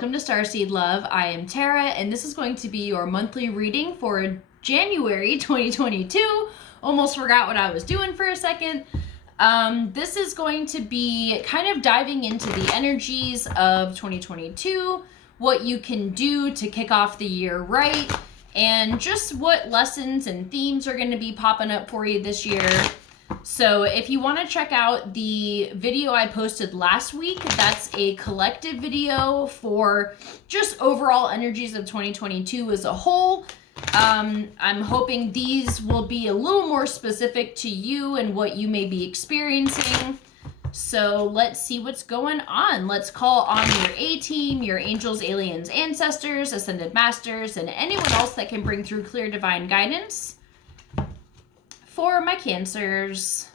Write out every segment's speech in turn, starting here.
welcome to Starseed Love. I am Tara, and this is going to be your monthly reading for January 2022. Almost forgot what I was doing for a second. This is going to be kind of diving into the energies of 2022, what you can do to kick off the year right, and just what lessons and themes are going to be popping up for you this year. So if you want to check out the video I posted last week, that's a collective video for just overall energies of 2022 as a whole. I'm hoping these will be a little more specific to you and what you may be experiencing. So let's see what's going on. Let's call on your A-team, your angels, aliens, ancestors, ascended masters, and anyone else that can bring through clear divine guidance. For my Cancers,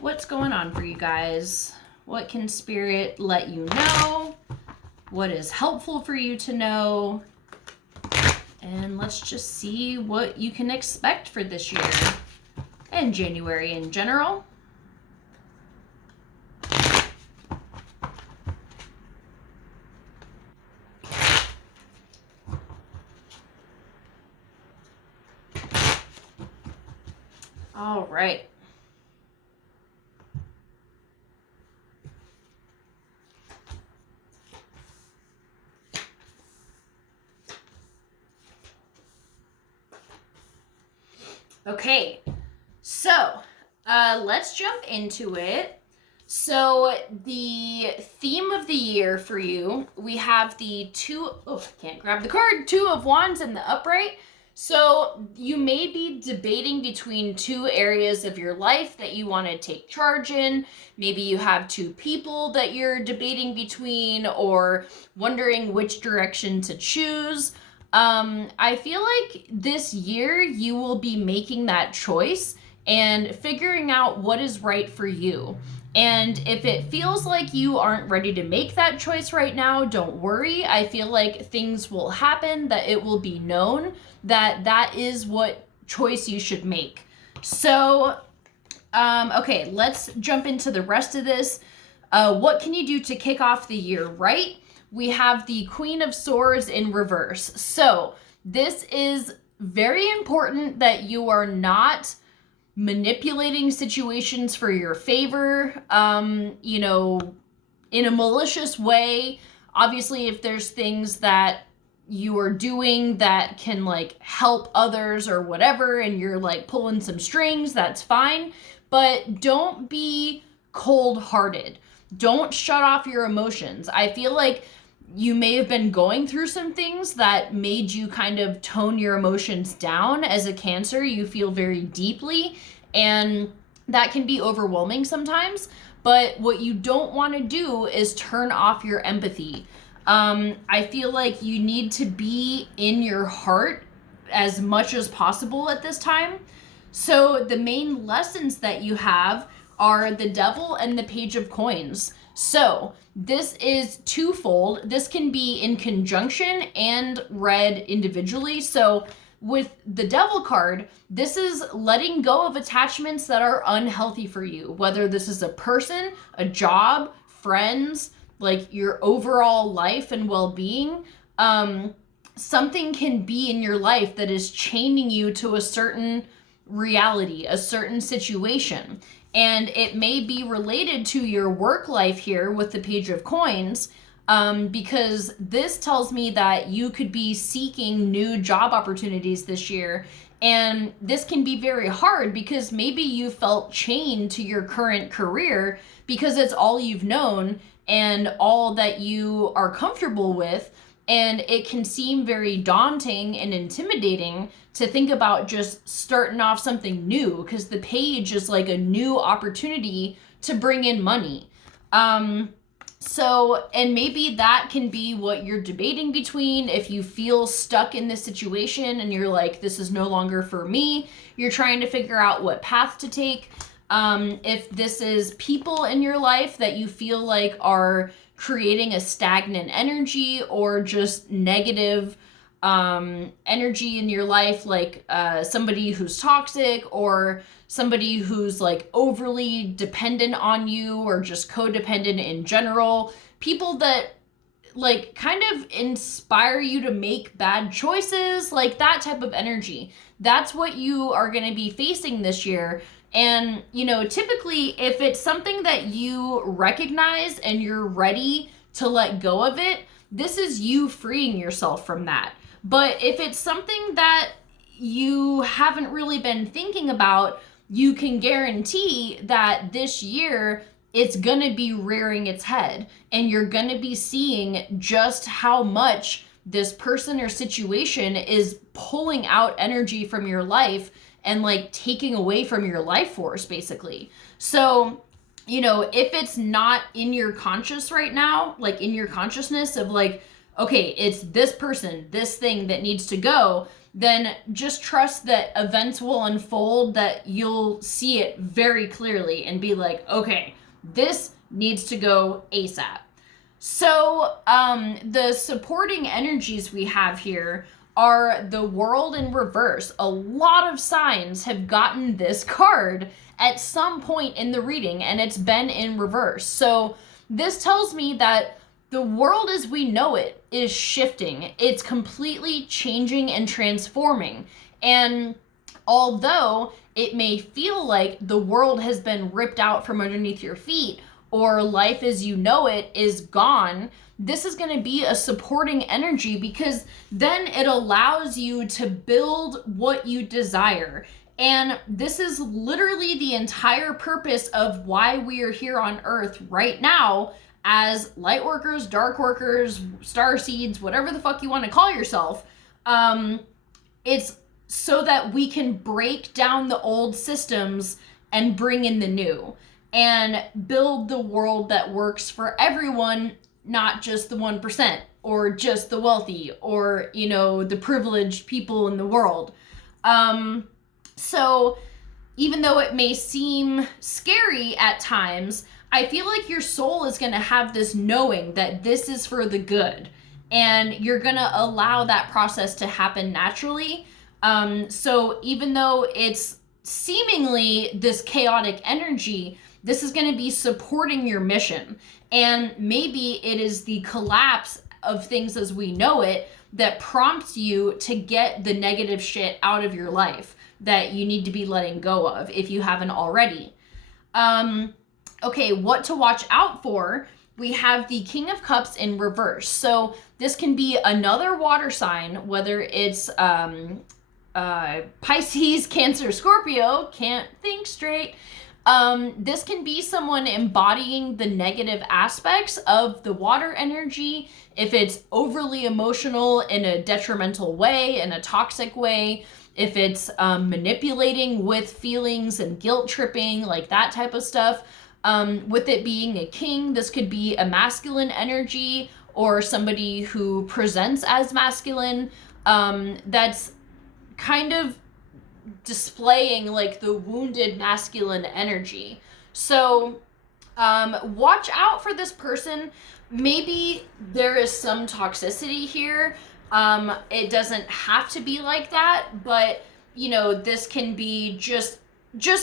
what's going on for you guys? What can Spirit let you know? What is helpful for you to know? And let's just see what you can expect for this year and January in general. All right. Okay, so let's jump into it. So the theme of the year for you, we have the two of Wands in the upright. So you may be debating between two areas of your life that you want to take charge in. Maybe you have two people that you're debating between or wondering which direction to choose. I feel like this year you will be making that choice and figuring out what is right for you. And if it feels like you aren't ready to make that choice right now, don't worry. I feel like things will happen, that it will be known that that is what choice you should make. So, okay, let's jump into the rest of this. What can you do to kick off the year right? We have the Queen of Swords in reverse. So this is very important that you are not manipulating situations for your favor, in a malicious way. Obviously, if there's things that you are doing that can help others or whatever, and you're pulling some strings, that's fine. But don't be cold-hearted. Don't shut off your emotions. I feel like you may have been going through some things that made you kind of tone your emotions down. As a Cancer, you feel very deeply, and that can be overwhelming sometimes. But what you don't want to do is turn off your empathy. I feel like you need to be in your heart as much as possible at this time. So the main lessons that you have are the Devil and the Page of Coins. So this is twofold. This can be in conjunction and read individually. So with the Devil card, this is letting go of attachments that are unhealthy for you, whether this is a person, a job, friends, your overall life and well-being. Something can be in your life that is chaining you to a certain reality, a certain situation. And it may be related to your work life here with the Page of Coins, because this tells me that you could be seeking new job opportunities this year. And this can be very hard because maybe you felt chained to your current career because it's all you've known and all that you are comfortable with. And it can seem very daunting and intimidating to think about just starting off something new, because the page is like a new opportunity to bring in money. And maybe that can be what you're debating between. If you feel stuck in this situation and you're like, this is no longer for me, you're trying to figure out what path to take. If this is people in your life that you feel like are creating a stagnant energy or just negative energy in your life, somebody who's toxic or somebody who's overly dependent on you or just codependent in general, people that like kind of inspire you to make bad choices, like that type of energy. That's what you are going to be facing this year. And, you know, typically if it's something that you recognize and you're ready to let go of it, this is you freeing yourself from that. But if it's something that you haven't really been thinking about, you can guarantee that this year it's going to be rearing its head, and you're going to be seeing just how much this person or situation is pulling out energy from your life and like taking away from your life force, basically. So, you know, if it's not in your conscious right now, like in your consciousness of like, okay, it's this person, this thing that needs to go, then just trust that events will unfold, that you'll see it very clearly and be like, okay, this needs to go ASAP. So the supporting energies we have here are the World in reverse. A lot of signs have gotten this card at some point in the reading, and it's been in reverse. So this tells me that the world as we know it is shifting. It's completely changing and transforming. And although it may feel like the world has been ripped out from underneath your feet, or life as you know it is gone, this is going to be a supporting energy, because then it allows you to build what you desire. And this is literally the entire purpose of why we are here on Earth right now as light workers, dark workers, star seeds, whatever the fuck you want to call yourself. It's so that we can break down the old systems and bring in the new, and build the world that works for everyone, not just the 1% or just the wealthy or, you know, the privileged people in the world. So even though it may seem scary at times, I feel like your soul is going to have this knowing that this is for the good, and you're going to allow that process to happen naturally. So even though it's seemingly this chaotic energy, this is going to be supporting your mission. And maybe it is the collapse of things as we know it that prompts you to get the negative shit out of your life that you need to be letting go of if you haven't already. Okay, what to watch out for? We have the King of Cups in reverse. So this can be another water sign, whether it's Pisces, Cancer, Scorpio, can't think straight. This can be someone embodying the negative aspects of the water energy. If it's overly emotional in a detrimental way, in a toxic way, if it's manipulating with feelings and guilt tripping, like that type of stuff. With it being a king, this could be a masculine energy or somebody who presents as masculine. That's kind of displaying like the wounded masculine energy. So watch out for this person. Maybe there is some toxicity here. It doesn't have to be like that, but you know, this can be just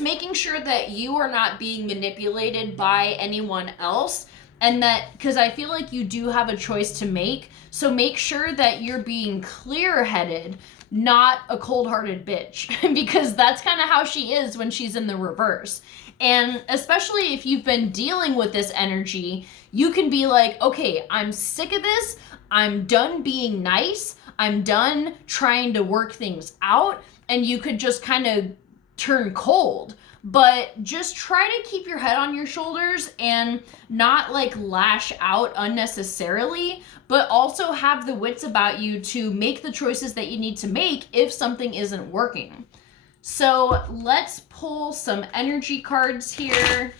making sure that you are not being manipulated by anyone else. And that, because I feel like you do have a choice to make, so make sure that you're being clear-headed, not a cold-hearted bitch, because that's kind of how she is when she's in the reverse. And especially if you've been dealing with this energy, you can be like, okay, I'm sick of this. I'm done being nice. I'm done trying to work things out. And you could just kind of turn cold. But just try to keep your head on your shoulders and not like lash out unnecessarily, but also have the wits about you to make the choices that you need to make if something isn't working. So let's pull some energy cards here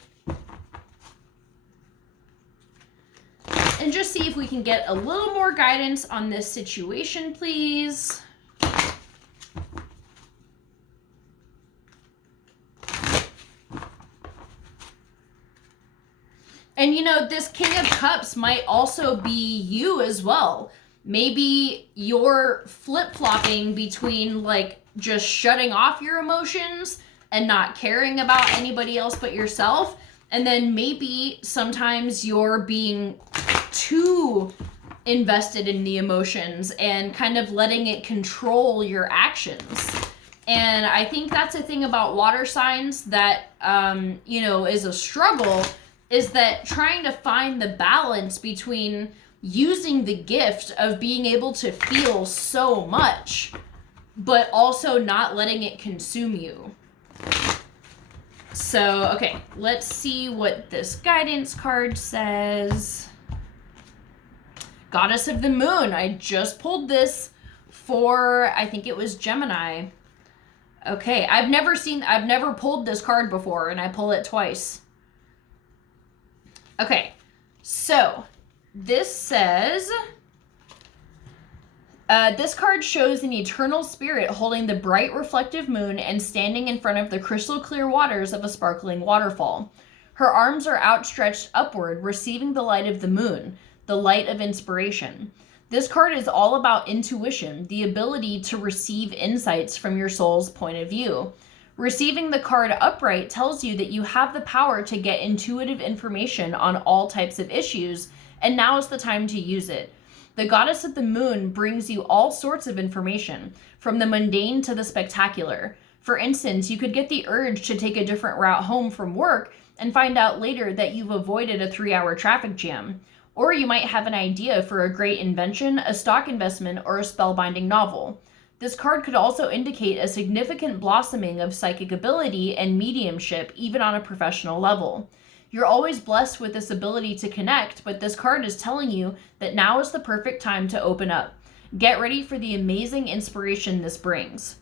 and just see if we can get a little more guidance on this situation, please. And you know, this King of Cups might also be you as well. Maybe you're flip-flopping between like just shutting off your emotions and not caring about anybody else but yourself. And then maybe sometimes you're being too invested in the emotions and kind of letting it control your actions. And I think that's a thing about water signs that, you know, is a struggle, is that trying to find the balance between using the gift of being able to feel so much, but also not letting it consume you. So, okay, let's see what this guidance card says. Goddess of the Moon. I just pulled this for, I think it was Gemini. Okay, I've never pulled this card before, and I pull it twice. Okay, so this says, this card shows an eternal spirit holding the bright reflective moon and standing in front of the crystal clear waters of a sparkling waterfall. Her arms are outstretched upward, receiving the light of the moon, the light of inspiration. This card is all about intuition, the ability to receive insights from your soul's point of view. Receiving the card upright tells you that you have the power to get intuitive information on all types of issues, and now is the time to use it. The Goddess of the Moon brings you all sorts of information, from the mundane to the spectacular. For instance, you could get the urge to take a different route home from work and find out later that you've avoided a 3-hour traffic jam. Or you might have an idea for a great invention, a stock investment, or a spellbinding novel. This card could also indicate a significant blossoming of psychic ability and mediumship, even on a professional level. You're always blessed with this ability to connect, but this card is telling you that now is the perfect time to open up. Get ready for the amazing inspiration this brings.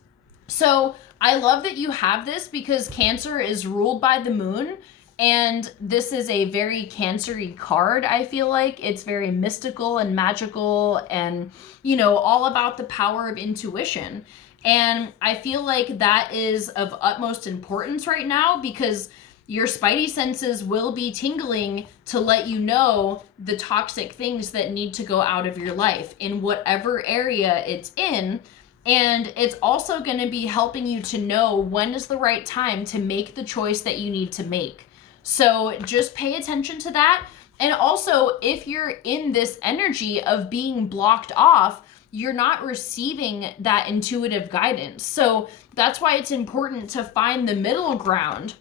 So I love that you have this because Cancer is ruled by the moon. And this is a very Cancer-y card, I feel like. It's very mystical and magical and, you know, all about the power of intuition. And I feel like that is of utmost importance right now because your spidey senses will be tingling to let you know the toxic things that need to go out of your life in whatever area it's in. And it's also going to be helping you to know when is the right time to make the choice that you need to make. So just pay attention to that. And also, if you're in this energy of being blocked off, you're not receiving that intuitive guidance. So that's why it's important to find the middle ground.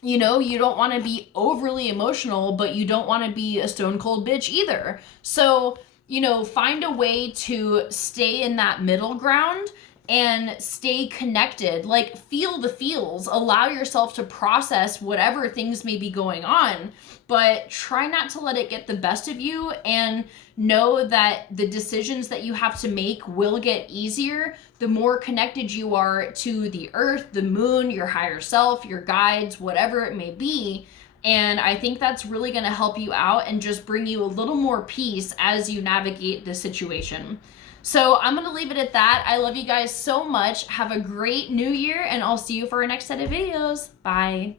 You know, you don't want to be overly emotional, but you don't want to be a stone cold bitch either. So, you know, find a way to stay in that middle ground and stay connected, like feel the feels, allow yourself to process whatever things may be going on, but try not to let it get the best of you, and know that the decisions that you have to make will get easier the more connected you are to the earth, the moon, your higher self, your guides, whatever it may be. And I think that's really going to help you out and just bring you a little more peace as you navigate the situation. So I'm going to leave it at that. I love you guys so much. Have a great new year, and I'll see you for our next set of videos. Bye.